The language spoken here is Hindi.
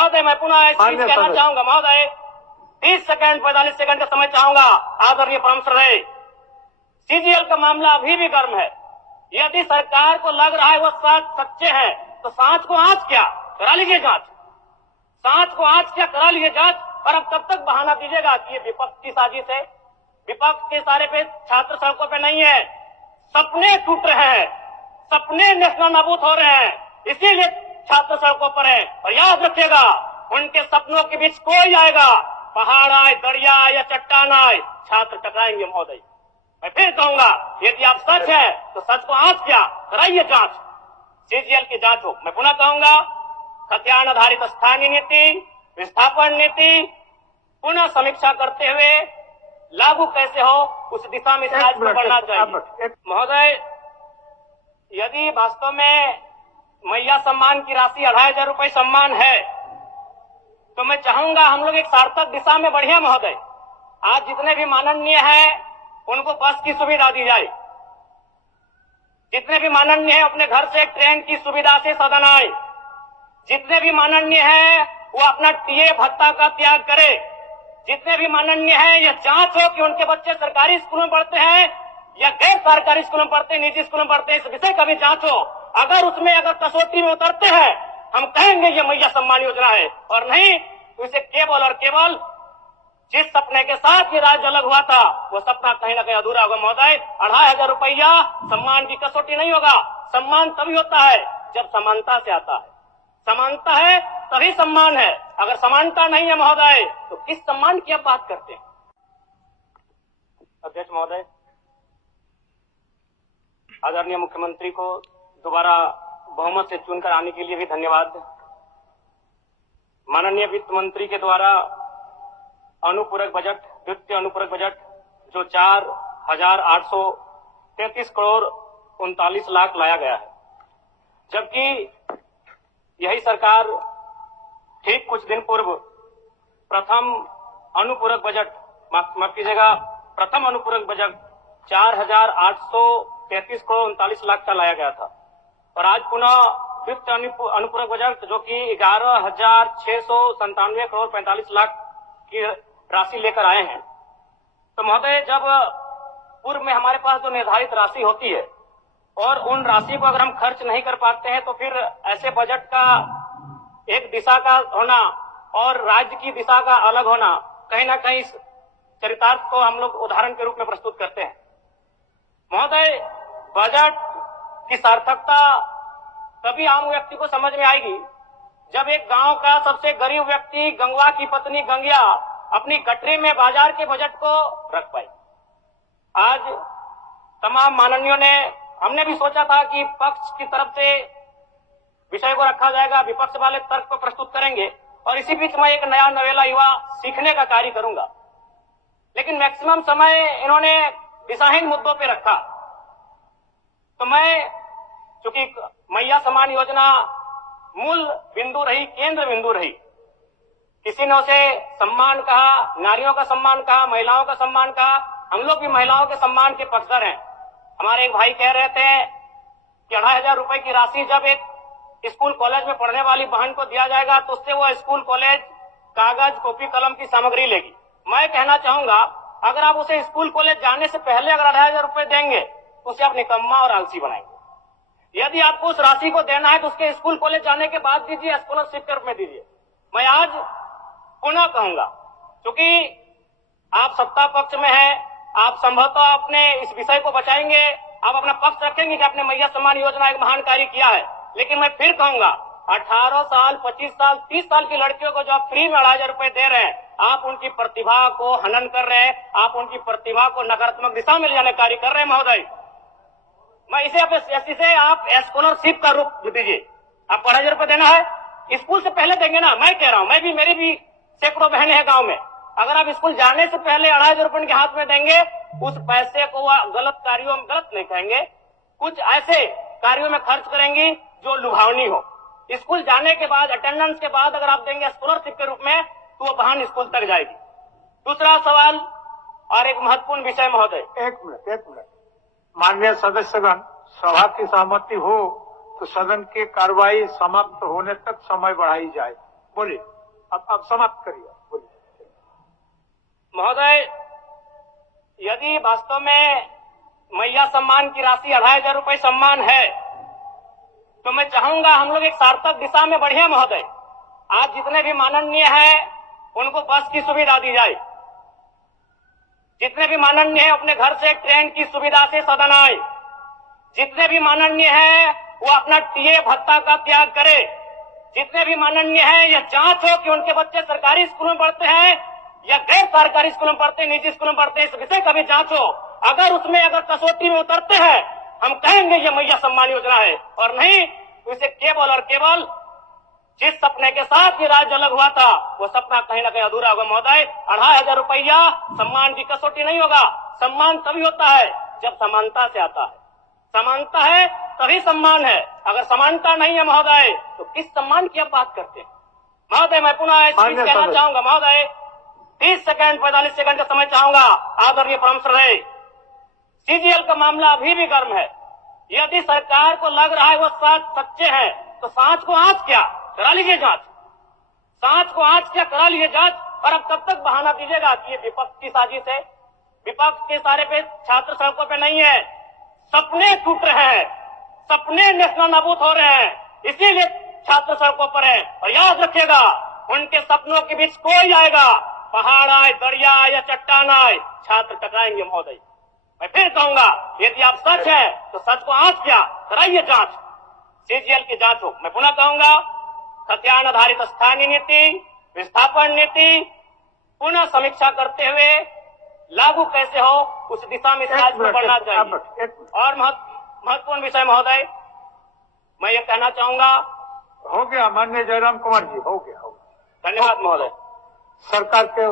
महोदय मैं पुनः एक चीज कहना चाहूंगा महोदय, 30 सेकंड 45 सेकंड का समय चाहूंगा। आदरणीय परम श्रद्धेय, सीजीएल का मामला अभी भी गर्म है। यदि सरकार को लग रहा है वो सच्चे हैं तो सांच को आंच क्या करा लीजिए जांच, सांच को आंच क्या करा लीजिए जांच। और अब तब तक बहाना दीजिएगा कि ये विपक्ष की साजिश है। विपक्ष के सारे पे छात्र सड़कों पे नहीं है, सपने टूट रहे हैं, सपने नेशनल नाबूद हो रहे हैं, इसीलिए छात्र सड़कों पर है। और याद रखिएगा, उनके सपनों के बीच कोई आएगा, पहाड़ आए, दरिया आए या चट्टान आए, छात्र टकराएंगे महोदय। मैं फिर कहूंगा, यदि आप सच है तो सच को आंच क्या कराइए जांच, सीजीएल की जांच हो। मैं पुनः कहूंगा, खतियान आधारित स्थानीय नीति, विस्थापन नीति पुनः समीक्षा करते हुए लागू कैसे हो उस दिशा में राज्य को बढ़ना चाहिए। महोदय, यदि वास्तव में मैया सम्मान की राशि 2500 रुपये सम्मान है तो मैं चाहूंगा हम लोग एक सार्थक दिशा में बढ़िया महोदय। आज जितने भी माननीय हैं उनको बस की सुविधा दी जाए, जितने भी माननीय हैं अपने घर से ट्रेन की सुविधा से सदन आए, जितने भी माननीय हैं वो अपना टीए भत्ता का त्याग करे, जितने भी माननीय हैं यह जांच हो कि उनके बच्चे सरकारी स्कूलों में पढ़ते हैं या गैर सरकारी स्कूलों में पढ़ते हैं, निजी स्कूलों में पढ़ते हैं, इस विषय का भी जांच हो। अगर उसमें अगर कसौटी में उतरते हैं हम कहेंगे ये मैया सम्मान योजना है, और नहीं तो इसे केवल और केवल जिस सपने के साथ ये राज्य अलग हुआ था वो सपना कहीं ना कहीं अधूरा होगा महोदय। 2500 रुपया सम्मान की कसौटी नहीं होगा। सम्मान तभी होता है जब समानता से आता है, समानता है तभी सम्मान है। अगर समानता नहीं है महोदय तो किस सम्मान की आप बात करते हैं। अध्यक्ष महोदय, आदरणीय मुख्यमंत्री को दोबारा बहुमत से चुनकर आने के लिए भी धन्यवाद। माननीय वित्त मंत्री के द्वारा अनुपूरक बजट, द्वितीय अनुपूरक बजट जो 4,833 करोड़ 39 लाख लाया गया है, जबकि यही सरकार ठीक कुछ दिन पूर्व प्रथम अनुपूरक बजट, माफ कीजिएगा, प्रथम अनुपूरक बजट 4,833 करोड़ 39 लाख का लाया गया था। और आज पुनः द्वितीय अनुपूरक बजट जो कि 11,697 करोड़ 45 लाख की राशि लेकर आए हैं। तो महोदय, जब पूर्व में हमारे पास जो निर्धारित राशि होती है और उन राशि को अगर हम खर्च नहीं कर पाते हैं तो फिर ऐसे बजट का एक दिशा का होना और राज्य की दिशा का अलग होना, कहीं ना कहीं इस चरितार्थ को हम लोग उदाहरण के रूप में प्रस्तुत करते हैं। महोदय, बजट की सार्थकता तभी आम व्यक्ति को समझ में आएगी जब एक गांव का सबसे गरीब व्यक्ति, गंगवा की पत्नी गंगिया, अपनी गठरी में बाजार के बजट को रख पाई। आज तमाम माननीयों ने, हमने भी सोचा था कि पक्ष की तरफ से विषय को रखा जाएगा, विपक्ष वाले तर्क को प्रस्तुत करेंगे और इसी बीच मैं एक नया नवेला युवा सीखने का कार्य करूंगा। लेकिन मैक्सिमम समय इन्होंने दिशाहीन मुद्दों पे रखा। तो मैं, चूंकि मैया सम्मान योजना मूल बिंदु रही, केंद्र बिंदु रही, किसी ने उसे सम्मान कहा, नारियों का सम्मान कहा, महिलाओं का सम्मान कहा, हम लोग भी महिलाओं के सम्मान के पक्षधर हैं। हमारे एक भाई कह रहे थे कि 2500 रुपए की राशि जब एक स्कूल कॉलेज में पढ़ने वाली बहन को दिया जाएगा तो उससे वो स्कूल कॉलेज कागज कॉपी कलम की सामग्री लेगी। मैं कहना चाहूंगा, अगर आप उसे स्कूल कॉलेज जाने से पहले अगर 2500 रुपए देंगे तो उसे आप निकम्मा और आलसी बनाएंगे। यदि आपको उस राशि को देना है तो उसके स्कूल कॉलेज जाने के बाद दीजिए, स्कॉलरशिप के रूप में दीजिए। मैं आज पुनः कहूंगा, क्योंकि आप सत्ता पक्ष में हैं, आप संभवतः अपने इस विषय को बचाएंगे, आप अपना पक्ष रखेंगे कि आपने मैया सम्मान योजना एक महान कार्य किया है। लेकिन मैं फिर कहूंगा, 18 साल, 25 साल, 30 साल की लड़कियों को जो आप फ्री में 2500 रुपए दे रहे हैं, आप उनकी प्रतिभा को हनन कर रहे हैं, आप उनकी प्रतिभा को नकारात्मक दिशा में ले जाने कार्य कर रहे हैं महोदय। मैं इसे आप स्कॉलरशिप का रूप दीजिए। आप 2500 रुपए देना है, स्कूल से पहले देंगे ना। मैं कह रहा हूं, मेरी भी सैकड़ों बहनें हैं गांव में, अगर आप स्कूल जाने से पहले 2500 रुपए उनके हाथ में देंगे, उस पैसे को वह गलत कार्यों में, गलत नहीं कहेंगे, कुछ ऐसे कार्यों में खर्च करेंगी जो लुभावनी हो। स्कूल जाने के बाद, अटेंडेंस के बाद अगर आप देंगे स्कॉलरशिप के रूप में तो वो बहन स्कूल तक जाएगी। दूसरा सवाल और एक महत्वपूर्ण विषय महोदय। एक मिनट माननीय सदस्यगण, सभा की सहमति हो तो सदन की कार्रवाई समाप्त होने तक समय बढ़ाई जाए। बोलिए, अब समाप्त करिए, बोलिए। महोदय, यदि वास्तव में मैया सम्मान की राशि 2,500 रुपये सम्मान है, तो मैं चाहूंगा हम लोग एक सार्थक दिशा में बढ़े महोदय। आज जितने भी माननीय हैं उनको बस की सुविधा दी जाए, जितने भी माननीय हैं अपने घर से ट्रेन की सुविधा से सदन आए, जितने भी माननीय हैं वो अपना टीए भत्ता का त्याग करे, जितने भी माननीय हैं यह जांच हो कि उनके बच्चे सरकारी स्कूलों में पढ़ते हैं या गैर सरकारी स्कूलों में पढ़ते हैं, निजी स्कूलों में पढ़ते हैं, इस विषय का भी जांच हो। अगर उसमें अगर कसौटी में उतरते हैं, हम कहेंगे ये मैया सम्मान योजना है, और नहीं तो इसे केवल और केवल जिस सपने के साथ ये राज्य अलग हुआ था वो सपना कहीं ना कहीं अधूरा होगा महोदय। 2,500 रुपया सम्मान की कसौटी नहीं होगा। सम्मान तभी होता है जब समानता से आता है, समानता है तभी सम्मान है। अगर समानता नहीं है महोदय तो किस सम्मान की आप बात करते हैं महोदय? मैं पुनः इस चीज कहना चाहूंगा महोदय, 30 सेकंड 45 सेकंड का समय चाहूंगा। आदरणीय परम श्रद्धेय, सीजीएल का मामला अभी भी गर्म है। यदि सरकार को लग रहा है वो सच्चे हैं तो सांच को आंच क्या करा लीजिए जांच, सांच को आंच क्या करा लीजिए जांच। और अब कब तक बहाना दीजिएगा कि ये विपक्ष की साजिश है? विपक्ष के सारे पे छात्र सड़कों पे नहीं है, सपने टूट रहे हैं, सपने नेशनल नाबूद हो रहे हैं, इसीलिए छात्र सड़कों पर है। और याद रखिएगा, उनके सपनों के बीच कोई आएगा, पहाड़ आए, दरिया आए या चट्टान आए, छात्र टकराएंगे महोदय। मैं फिर कहूंगा, यदि आप सच है तो सच को आंच क्या कराइए जांच, सीजीएल की जांच हो। मैं पुनः कहूंगा, खतियान आधारित स्थानीय नीति, विस्थापन नीति पुनः समीक्षा करते हुए लागू कैसे हो उस दिशा में राज्य को बढ़ना चाहिए। और महत्वपूर्ण विषय महोदय, मैं ये कहना चाहूंगा, हो गया माननीय जयराम कुमार जी, हो गया। धन्यवाद महोदय। सरकार के